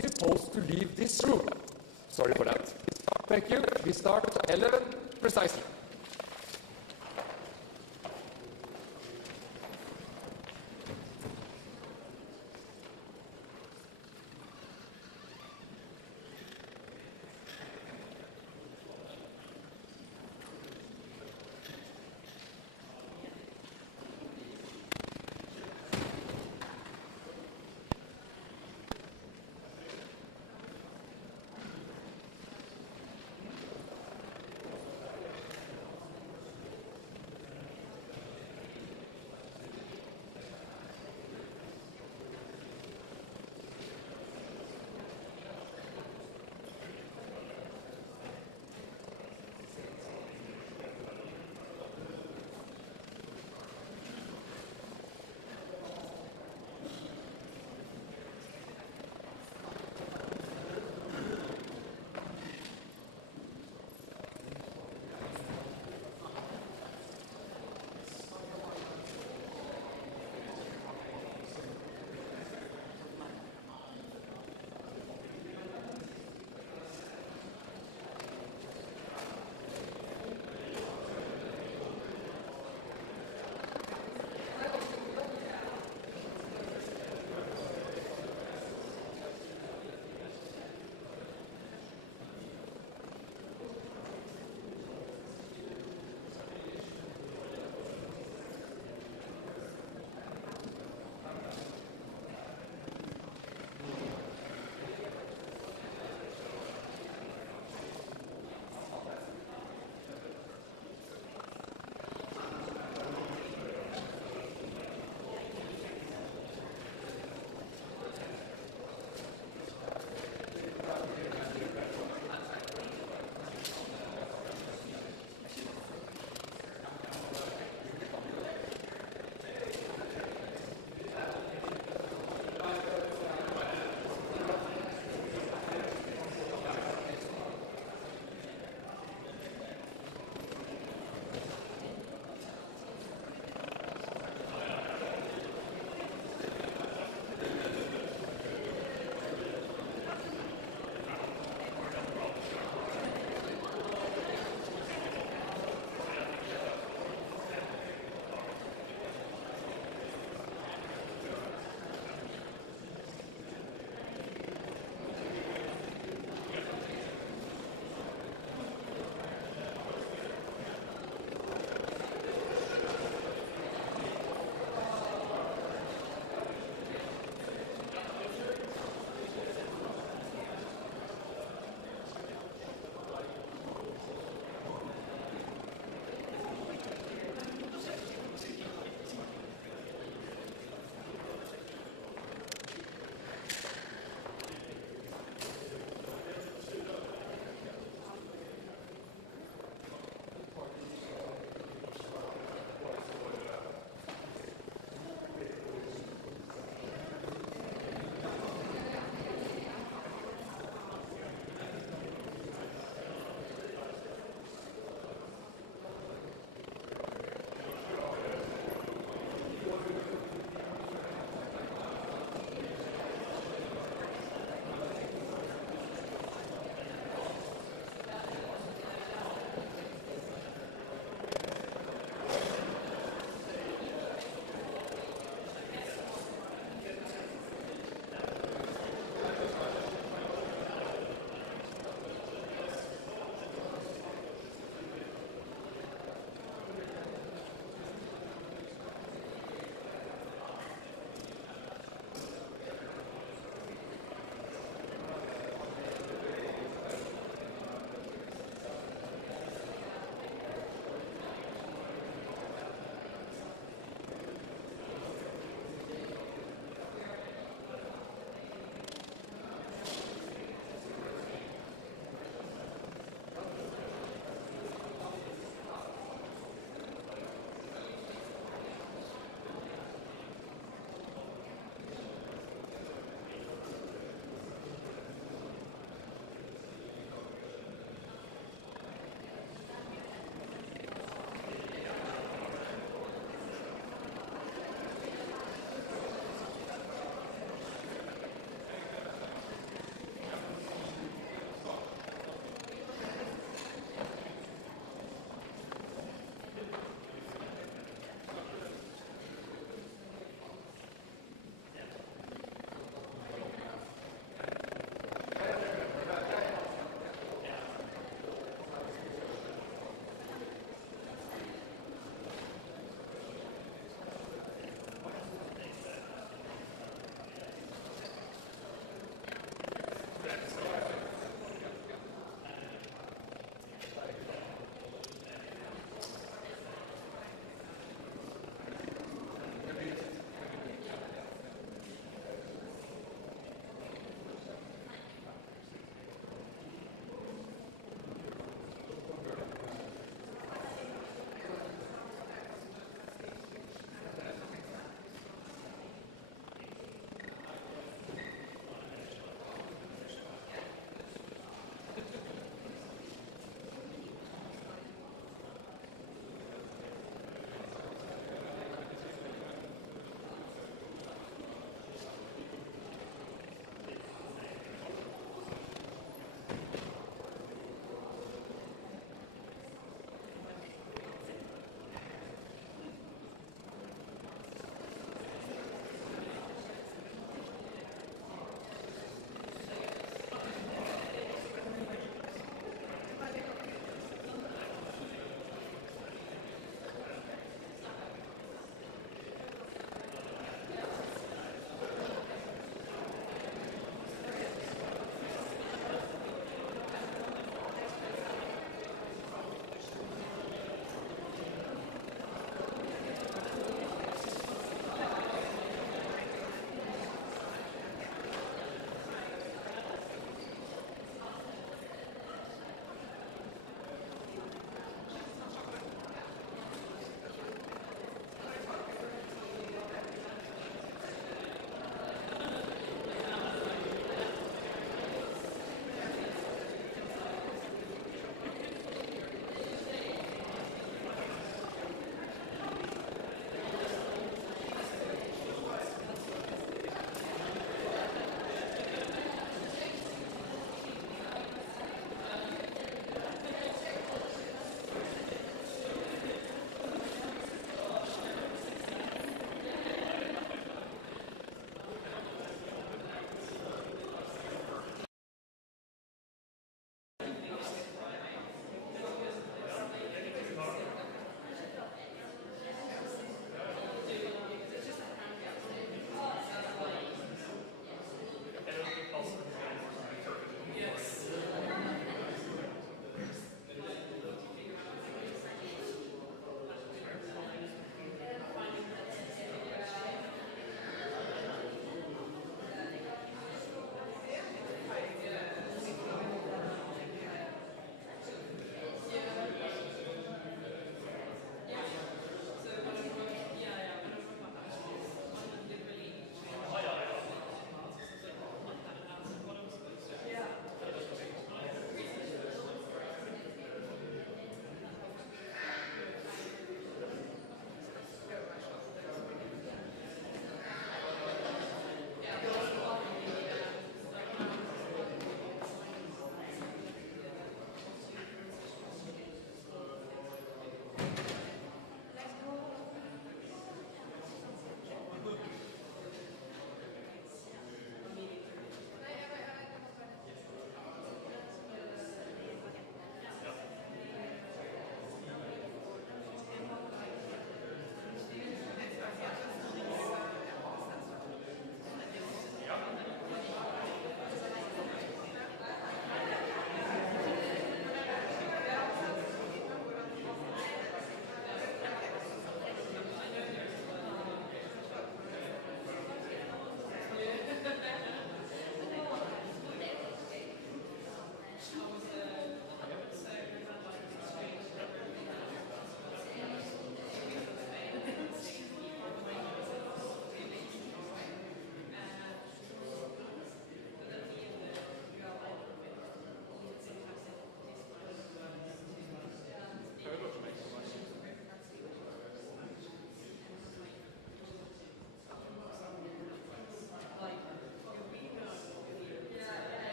supposed to leave this room. Sorry for that. Thank you. We start at 11 precisely.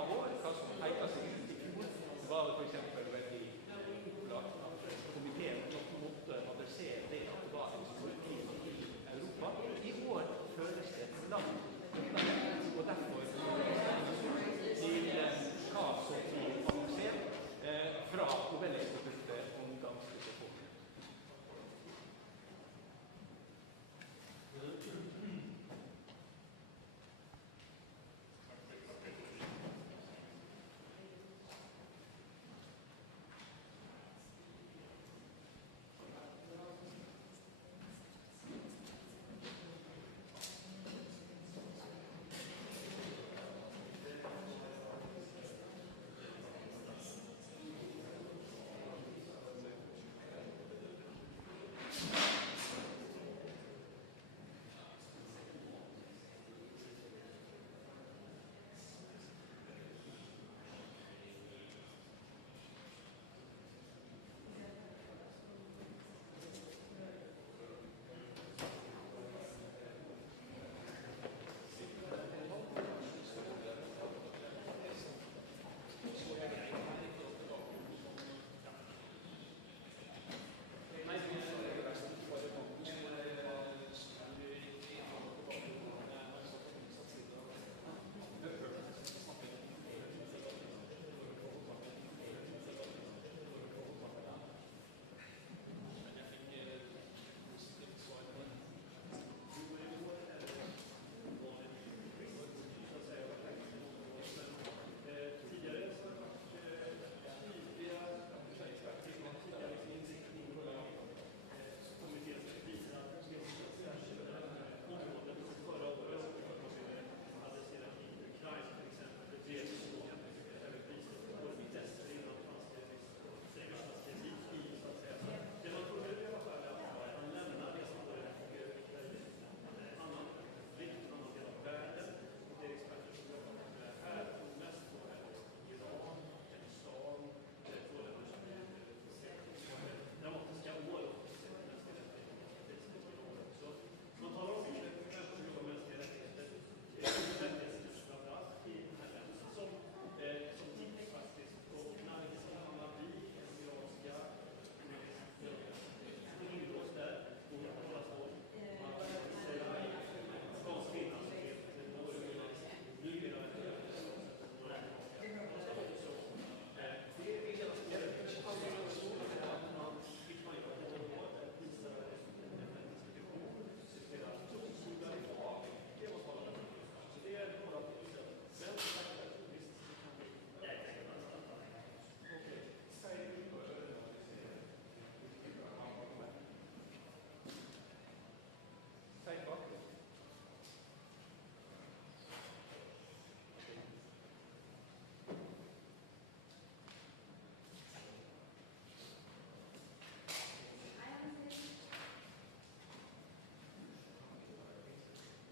av år, hva som tegnet seg ut i fjor, var det for eksempel veldig klart at komiteen måtte adressere det at det var en stor krig i Europa. I år føles det langt utenfor, og derfor til hva som blir annonsert fra Nobel-instituttet om danske befolkning.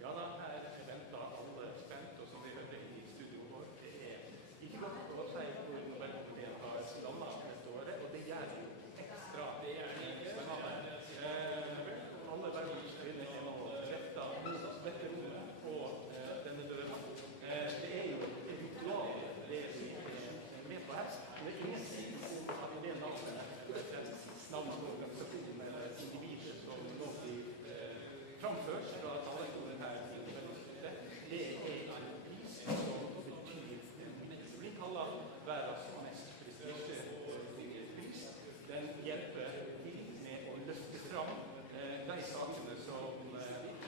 Ja da, her venter alle spent, og som vi hørte i studioet vårt, det ikke godt å si hvor Nobelkomiteen har landet dette året, og det gjør jo ekstra spennende. Alle verdens kvinner er nå rettet mot dette rommet på denne døren. Det jo et ritual, det vi med på her. Det ingen sier at det navnet som organisasjonen eller individer som nå blir framført fra talerstolen her. Det en pris som betyr blir kallet verdens mest prestisjefulle pris. Den hjelper til med å løfte fram de sakene som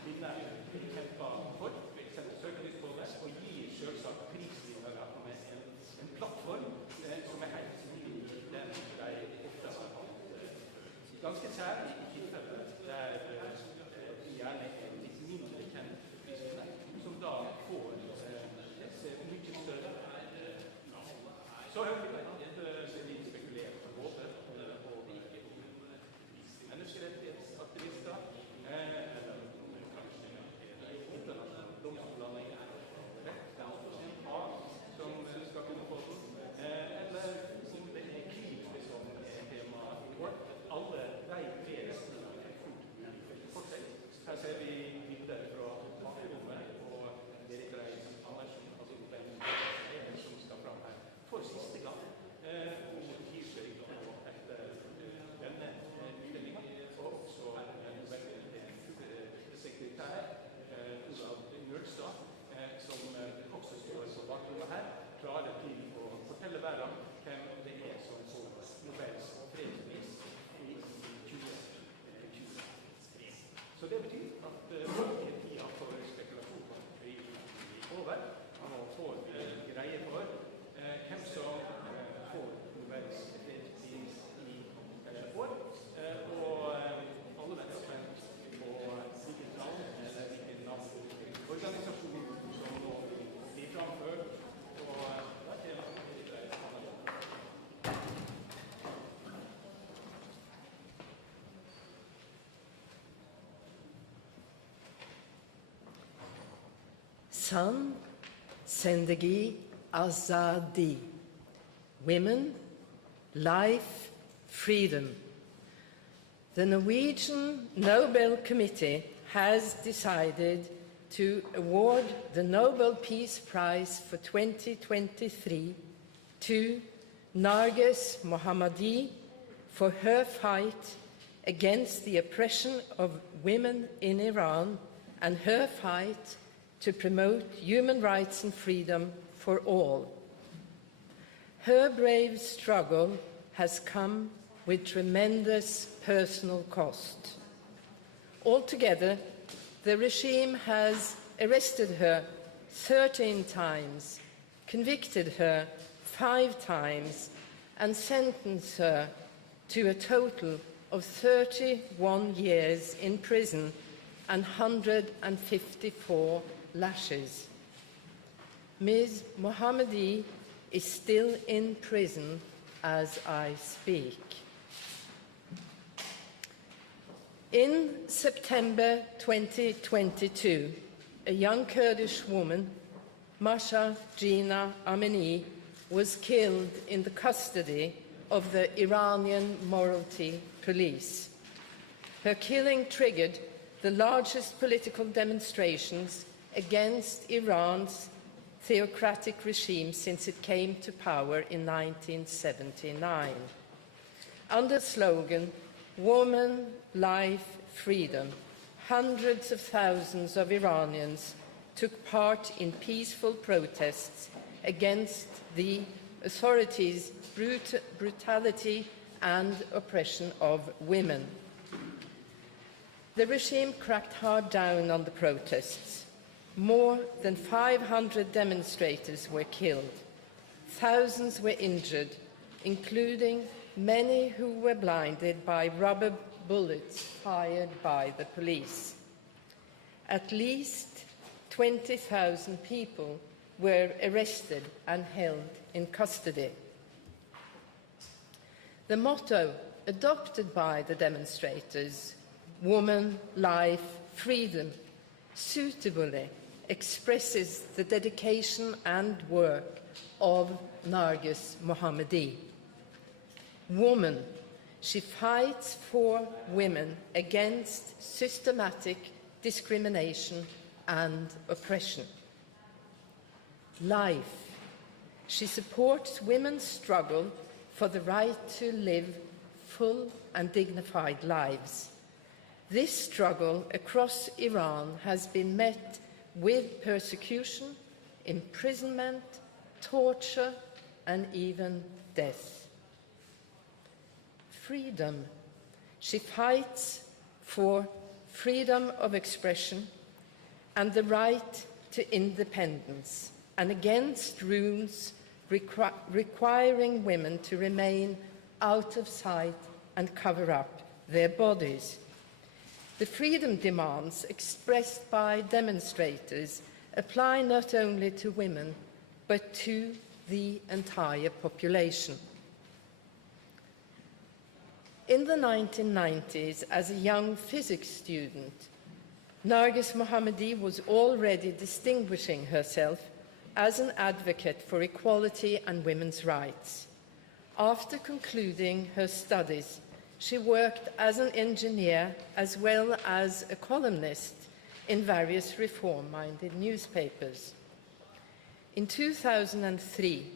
vinneren vil kjempe for, setter søkelys på det, og gir selvsagt prisvinnere med en plattform som helt lik den de ofte har hatt. Ganske særlig i tilfeller der gjerne en litt mindre kjent prisvinner, som da får mye større. Så hørte vi San, Zendagi, Azadi. Women, life, freedom. The Norwegian Nobel Committee has decided to award the Nobel Peace Prize for 2023 to Narges Mohammadi for her fight against the oppression of women in Iran and her fight to promote human rights and freedom for all. Her brave struggle has come with tremendous personal cost. Altogether, the regime has arrested her 13 times, convicted her 5 times, and sentenced her to a total of 31 years in prison and 154 lashes. Ms. Mohammadi is still in prison as I speak. In September 2022, a young Kurdish woman, Masha Gina Amini, was killed in the custody of the Iranian morality police. Her killing triggered the largest political demonstrations against Iran's theocratic regime since it came to power in 1979. Under the slogan, "Woman, Life, Freedom," hundreds of thousands of Iranians took part in peaceful protests against the authorities' brutality and oppression of women. The regime cracked hard down on the protests. More than 500 demonstrators were killed. Thousands were injured, including many who were blinded by rubber bullets fired by the police. At least 20,000 people were arrested and held in custody. The motto adopted by the demonstrators, "Woman, Life, Freedom," suitably expresses the dedication and work of Narges Mohammadi. Woman, she fights for women against systematic discrimination and oppression. Life, she supports women's struggle for the right to live full and dignified lives. This struggle across Iran has been met with persecution, imprisonment, torture, and even death. Freedom, she fights for freedom of expression and the right to independence, and against rules requiring women to remain out of sight and cover up their bodies. The freedom demands expressed by demonstrators apply not only to women, but to the entire population. In the 1990s, as a young physics student, Narges Mohammadi was already distinguishing herself as an advocate for equality and women's rights. After concluding her studies, she worked as an engineer as well as a columnist in various reform-minded newspapers. In 2003,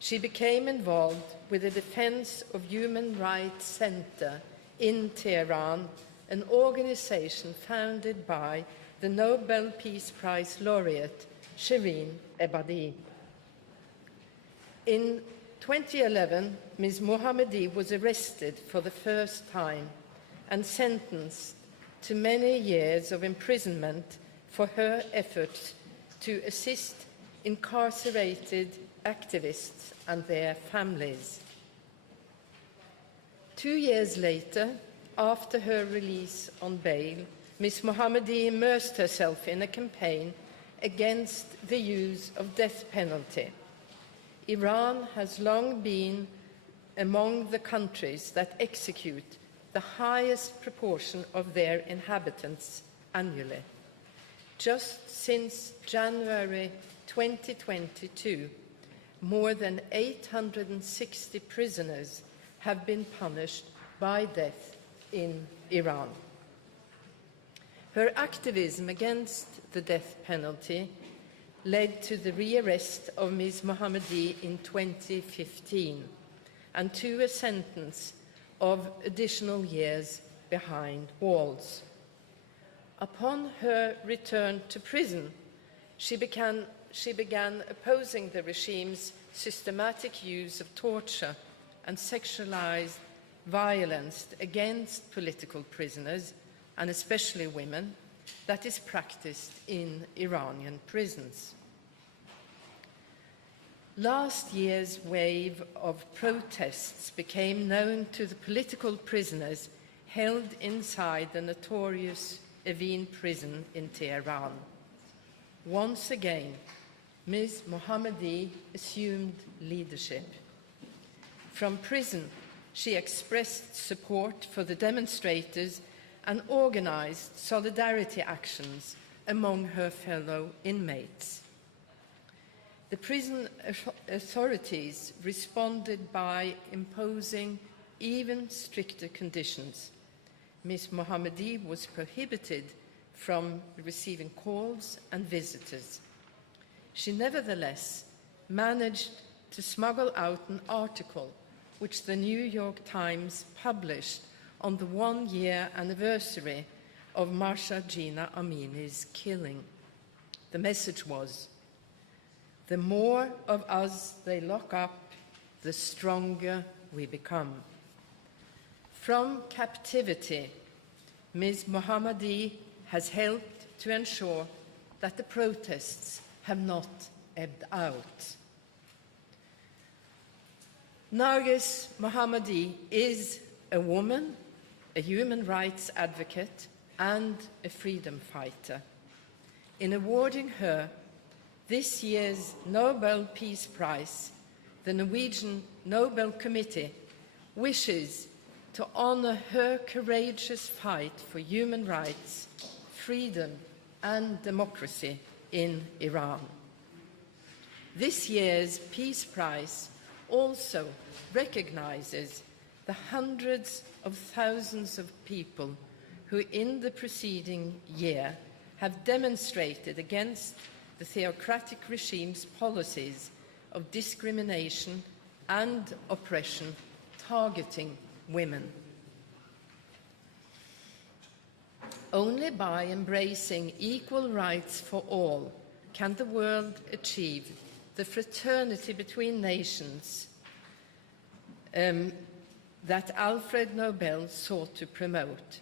she became involved with the Defense of Human Rights Center in Tehran, an organization founded by the Nobel Peace Prize laureate Shirin Ebadi. In 2011, Ms. Mohammadi was arrested for the first time and sentenced to many years of imprisonment for her efforts to assist incarcerated activists and their families. 2 years later, after her release on bail, Ms. Mohammadi immersed herself in a campaign against the use of death penalty. Iran has long been among the countries that execute the highest proportion of their inhabitants annually. Just since January 2022, more than 860 prisoners have been punished by death in Iran. Her activism against the death penalty led to the rearrest of Ms. Mohammadi in 2015 and to a sentence of additional years behind walls. Upon her return to prison, she began opposing the regime's systematic use of torture and sexualized violence against political prisoners, and especially women, that is practiced in Iranian prisons. Last year's wave of protests became known to the political prisoners held inside the notorious Evin prison in Tehran. Once again, Ms. Mohammadi assumed leadership. From prison, she expressed support for the demonstrators and organized solidarity actions among her fellow inmates. The prison authorities responded by imposing even stricter conditions. Ms. Mohammadi was prohibited from receiving calls and visitors. She nevertheless managed to smuggle out an article which the New York Times published on the one-year anniversary of Mahsa Jina Amini's killing. The message was, "The more of us they lock up, the stronger we become." From captivity, Ms. Mohammadi has helped to ensure that the protests have not ebbed out. Narges Mohammadi is a woman, a human rights advocate, and a freedom fighter. In awarding her this year's Nobel Peace Prize, the Norwegian Nobel Committee wishes to honor her courageous fight for human rights, freedom, and democracy in Iran. This year's Peace Prize also recognizes the hundreds of thousands of people who in the preceding year have demonstrated against the theocratic regime's policies of discrimination and oppression targeting women. Only by embracing equal rights for all can the world achieve the fraternity between nations that Alfred Nobel sought to promote.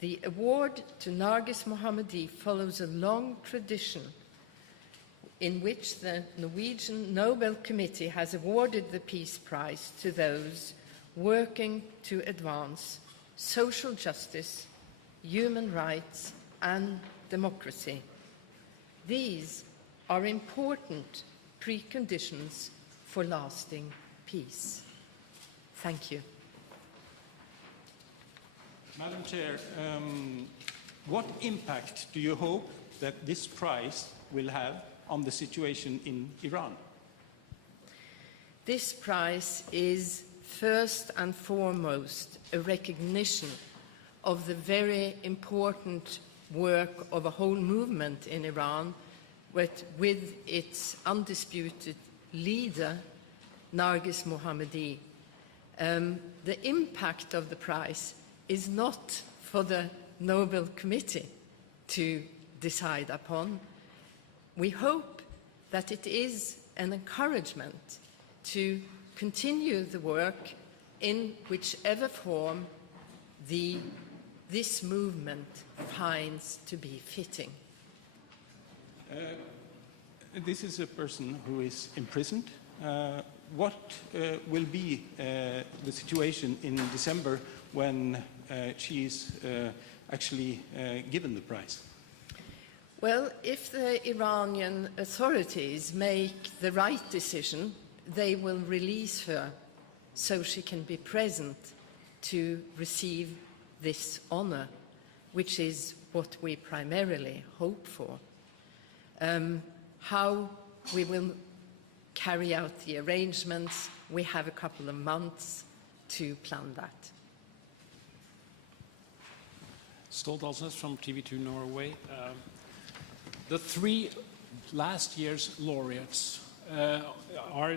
The award to Narges Mohammadi follows a long tradition in which the Norwegian Nobel Committee has awarded the Peace Prize to those working to advance social justice, human rights, and democracy. These are important preconditions for lasting peace. Thank you. Madam Chair, what impact do you hope that this prize will have on the situation in Iran? This prize is first and foremost a recognition of the very important work of a whole movement in Iran with its undisputed leader, Narges Mohammadi. The impact of the prize is not for the Nobel Committee to decide upon. We hope that it is an encouragement to continue the work in whichever form this movement finds to be fitting. This is a person who is imprisoned. What will be the situation in December when she is actually given the prize? Well, if the Iranian authorities make the right decision, they will release her so she can be present to receive this honor. which is what we primarily hope for. How we will carry out the arrangements, we have a couple of months to plan that. Stolt from TV2 Norway. The three last year's laureates are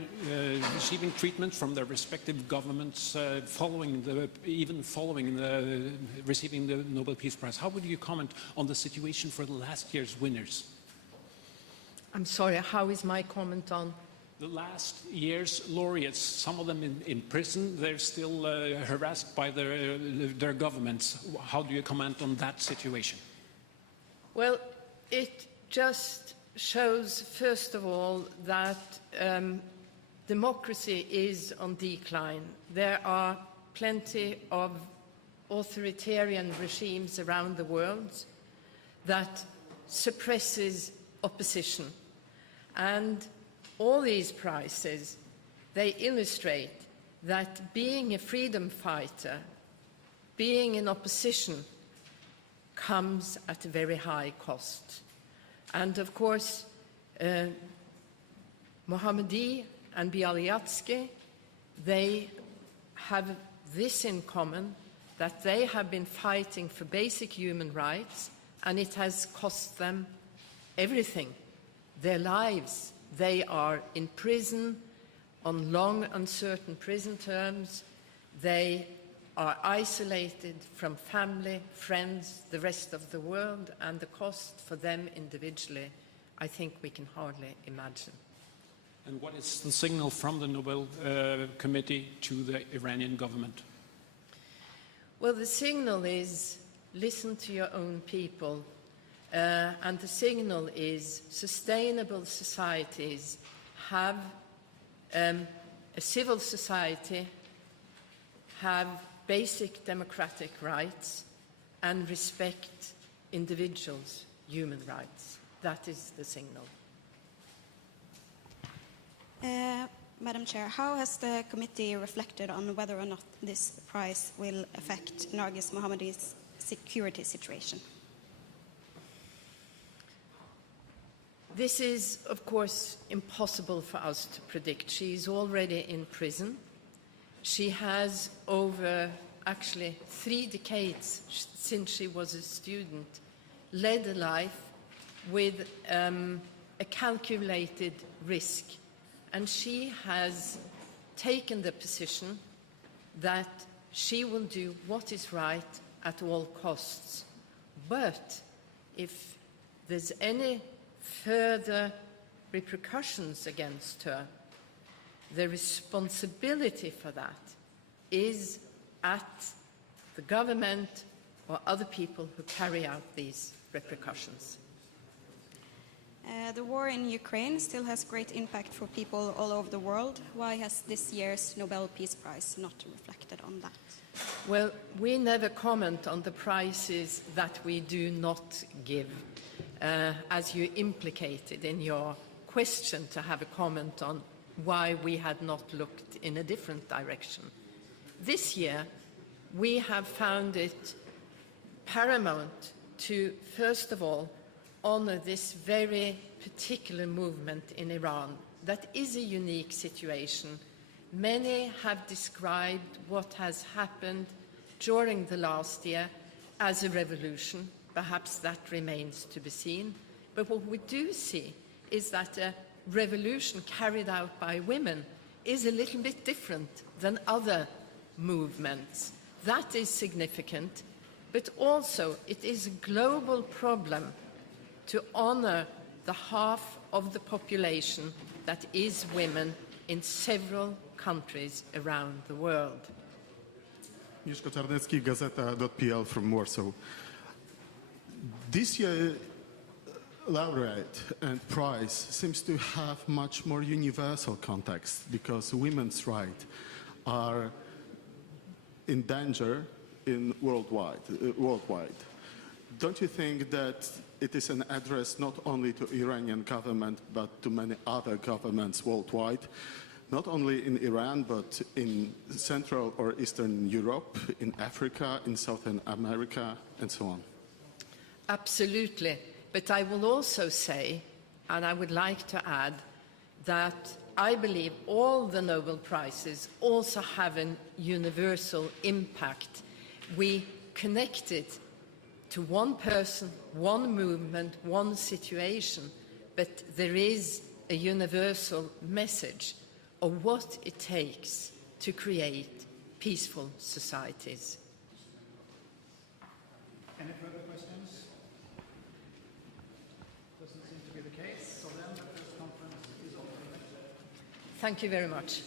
receiving treatment from their respective governments following receiving the Nobel Peace Prize. How would you comment on the situation for the last year's winners? I'm sorry, how is my comment on? The last year's laureates, some of them in prison, they're still harassed by their governments. How do you comment on that situation? Well, it just shows, first of all, that democracy is on decline. There are plenty of authoritarian regimes around the world that suppresses opposition. And all these prizes, they illustrate that being a freedom fighter, being in opposition, comes at a very high cost. And of course, Mohammadi and Bialyatsky, they have this in common, that they have been fighting for basic human rights, and it has cost them everything, their lives. They are in prison on long, uncertain prison terms. They are isolated from family, friends, the rest of the world, and the cost for them individually, I think we can hardly imagine. And what is the signal from the Nobel Committee to the Iranian government? Well, the signal is listen to your own people. And the signal is sustainable societies have a civil society, have basic democratic rights, and respect individuals' human rights. That is the signal. Madam Chair, how has the committee reflected on whether or not this prize will affect Nargis Mohammadi's security situation? This is, of course, impossible for us to predict. She is already in prison. She has, over actually 3 decades since she was a student, led a life with a calculated risk. And she has taken the position that she will do what is right at all costs. But if there's any further repercussions against her, the responsibility for that is at the government or other people who carry out these repercussions. The war in Ukraine still has great impact for people all over the world. Why has this year's Nobel Peace Prize not reflected on that? Well, we never comment on the prizes that we do not give, as you implicated in your question to have a comment on why we had not looked in a different direction. This year, we have found it paramount to, first of all, honor this very particular movement in Iran. That is a unique situation. Many have described what has happened during the last year as a revolution. Perhaps that remains to be seen. But what we do see is that a revolution carried out by women is a little bit different than other movements. That is significant, but also it is a global problem to honor the half of the population that is women in several countries around the world. Mieszko Czarnecki, Gazeta.pl from Warsaw. This year, laureate and prize seems to have much more universal context because women's rights are in danger worldwide. Don't you think that it is an address not only to Iranian government but to many other governments worldwide, not only in Iran but in Central or Eastern Europe, in Africa, in Southern America, and so on? Absolutely. But I will also say, and I would like to add, that I believe all the Nobel Prizes also have a universal impact. We connect it to one person, one movement, one situation, but there is a universal message of what it takes to create peaceful societies. Any further questions? Doesn't seem to be the case. So then the first conference is over. Thank you very much.